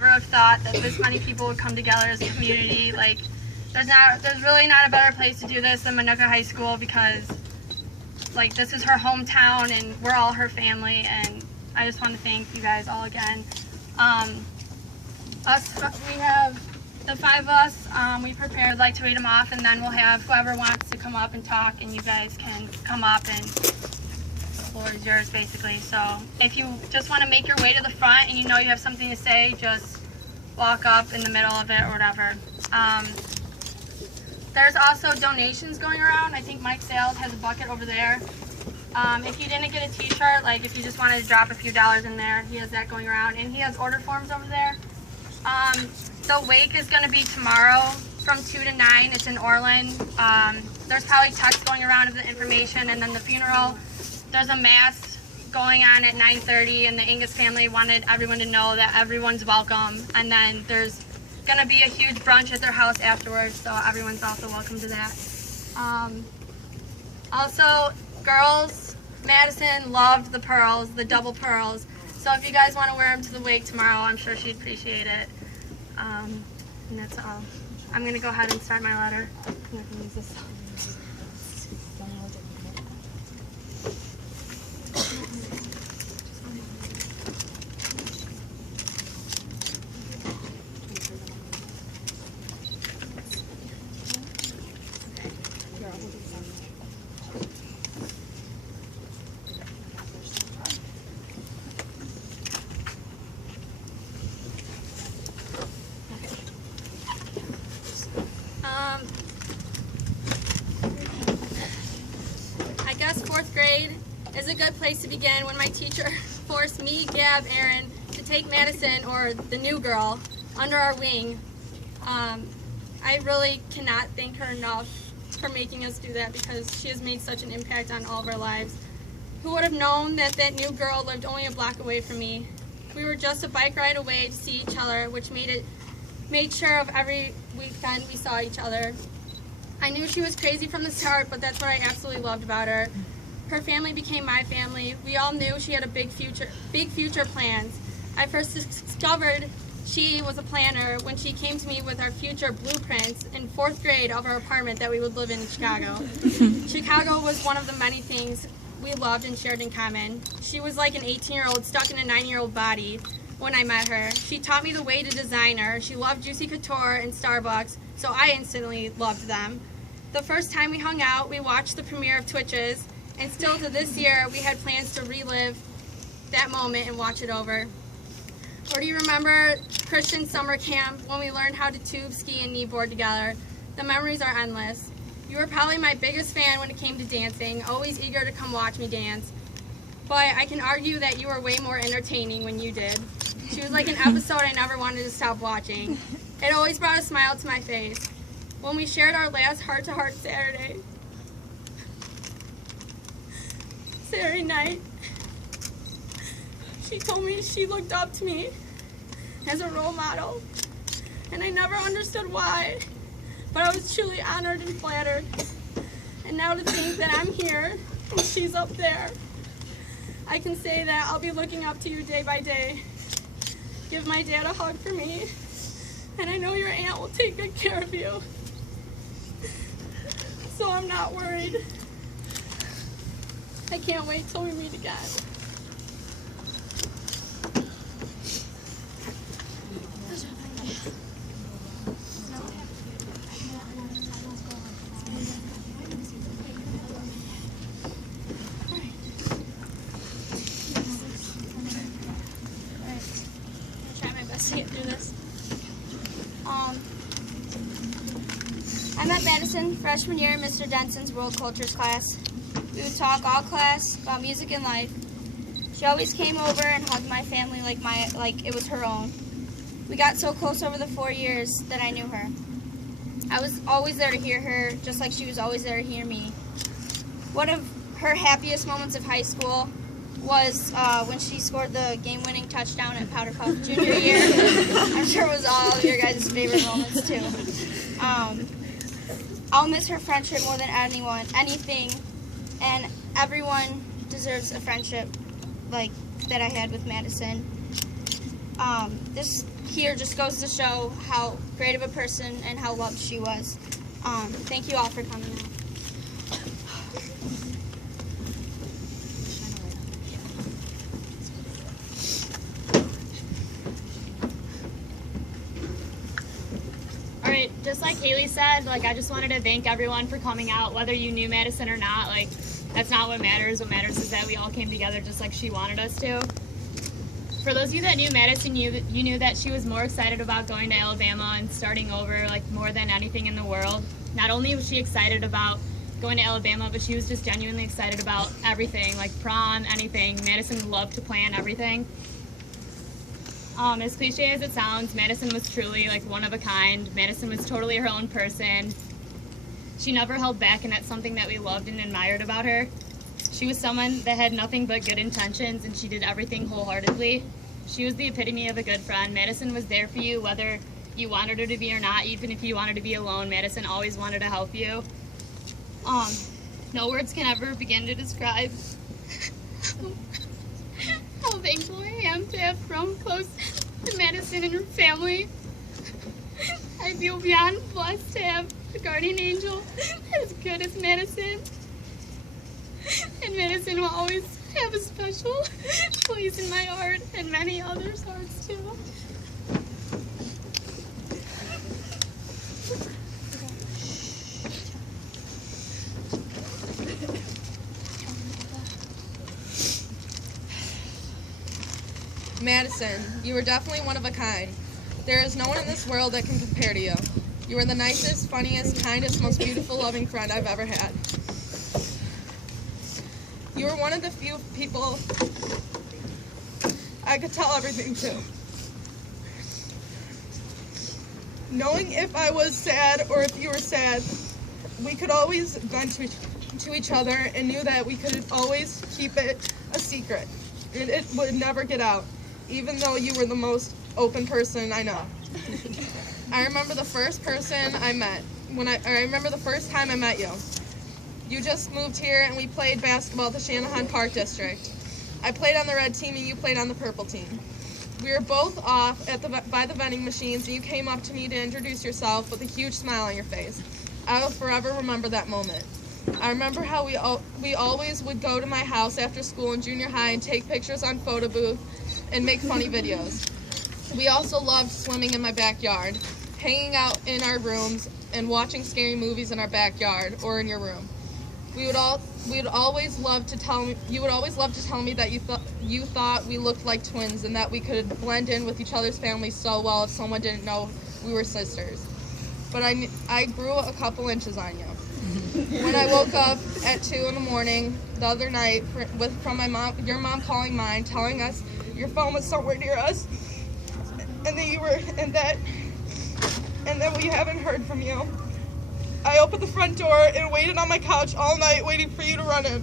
Never have thought that this many people would come together as a community. Like, there's really not a better place to do this than Minooka High School, because like this is her hometown and we're all her family, and I just want to thank you guys all again. We have the 5 of us, we prepared like to read them off, and then we'll have whoever wants to come up and talk, and you guys can come up and the floor is yours basically. So if you just want to make your way to the front and you know you have something to say, just walk up in the middle of it or whatever. There's also donations going around. I think Mike Sales has a bucket over there. If you didn't get a t-shirt, like if you just wanted to drop a few dollars in there, he has that going around, and he has order forms over there. The wake is going to be tomorrow from 2 to 9. It's in Orland. There's probably texts going around of the information, and then the funeral, there's a mass going on at 9:30, and the Angus family wanted everyone to know that everyone's welcome, and then there's going to be a huge brunch at their house afterwards, so everyone's also welcome to that. Also, girls, Madison loved the pearls, the double pearls, so if you guys want to wear them to the wake tomorrow, I'm sure she'd appreciate it. And that's all. I'm going to go ahead and start my letter. I'm not going to use this. I guess 4th grade is a good place to begin when my teacher forced me, Gab, Aaron to take Madison, or the new girl, under our wing. I really cannot thank her enough for making us do that, because she has made such an impact on all of our lives. Who would have known that that new girl lived only a block away from me? We were just a bike ride away to see each other, which made sure of every weekend we saw each other. I knew she was crazy from the start, but that's what I absolutely loved about her. Her family became my family. We all knew she had a big future plans. I first discovered she was a planner when she came to me with our future blueprints in 4th grade of our apartment that we would live in Chicago. Chicago was one of the many things we loved and shared in common. She was like an 18-year-old stuck in a 9-year-old body when I met her. She taught me the way to design her. She loved Juicy Couture and Starbucks, so I instantly loved them. The first time we hung out, we watched the premiere of Twitches, and still to this year, we had plans to relive that moment and watch it over. Or do you remember Christian summer camp when we learned how to tube ski and kneeboard together? The memories are endless. You were probably my biggest fan when it came to dancing, always eager to come watch me dance. But I can argue that you were way more entertaining when you did. She was like an episode I never wanted to stop watching. It always brought a smile to my face. When we shared our last heart-to-heart Saturday night, she told me she looked up to me as a role model, and I never understood why, but I was truly honored and flattered. And now to think that I'm here and she's up there, I can say that I'll be looking up to you day by day. Give my dad a hug for me, and I know your aunt will take good care of you, so I'm not worried. I can't wait till we meet again. To get through this. I met Madison freshman year in Mr. Denson's World Cultures class. We would talk all class about music and life. She always came over and hugged my family like it was her own. We got so close over the 4 years that I knew her. I was always there to hear her, just like she was always there to hear me. One of her happiest moments of high school was when she scored the game-winning touchdown at Powder Puff junior year. I'm sure it was all of your guys' favorite moments too. I'll miss her friendship more than anything, and everyone deserves a friendship like that I had with Madison. This here just goes to show how great of a person and how loved she was. Thank you all for coming out. All right, just like Haley said, I just wanted to thank everyone for coming out, whether you knew Madison or not. That's not what matters. What matters is that we all came together just like she wanted us to. For those of you that knew Madison, you knew that she was more excited about going to Alabama and starting over, more than anything in the world. Not only was she excited about going to Alabama, but she was just genuinely excited about everything, prom, anything. Madison loved to plan everything. As cliche as it sounds, Madison was truly one of a kind. Madison was totally her own person. She never held back, and that's something that we loved and admired about her. She was someone that had nothing but good intentions, and she did everything wholeheartedly. She was the epitome of a good friend. Madison was there for you, whether you wanted her to be or not. Even if you wanted to be alone, Madison always wanted to help you. No words can ever begin to describe how thankful I am to have grown close to Madison and her family. I feel beyond blessed to have a guardian angel as good as Madison. And Madison will always have a special place in my heart and many others' hearts too. Madison, you were definitely one of a kind. There is no one in this world that can compare to you. You were the nicest, funniest, kindest, most beautiful, loving friend I've ever had. You were one of the few people I could tell everything to. Knowing if I was sad or if you were sad, we could always vent to each other and knew that we could always keep it a secret. It would never get out, even though you were the most open person I know. I remember the first person I met. I remember the first time I met you. You just moved here and we played basketball at the Shanahan Park District. I played on the red team and you played on the purple team. We were both off by the vending machines and you came up to me to introduce yourself with a huge smile on your face. I will forever remember that moment. I remember how we always would go to my house after school in junior high and take pictures on photo booth and make funny videos. We also loved swimming in my backyard, hanging out in our rooms and watching scary movies in our backyard or in your room. You would always love to tell me that you thought we looked like twins and that we could blend in with each other's families so well if someone didn't know we were sisters. But I grew a couple inches on you. When I woke up at 2 in the morning the other night from my mom, your mom calling mine, telling us your phone was somewhere near us, and that we haven't heard from you. I opened the front door and waited on my couch all night waiting for you to run in.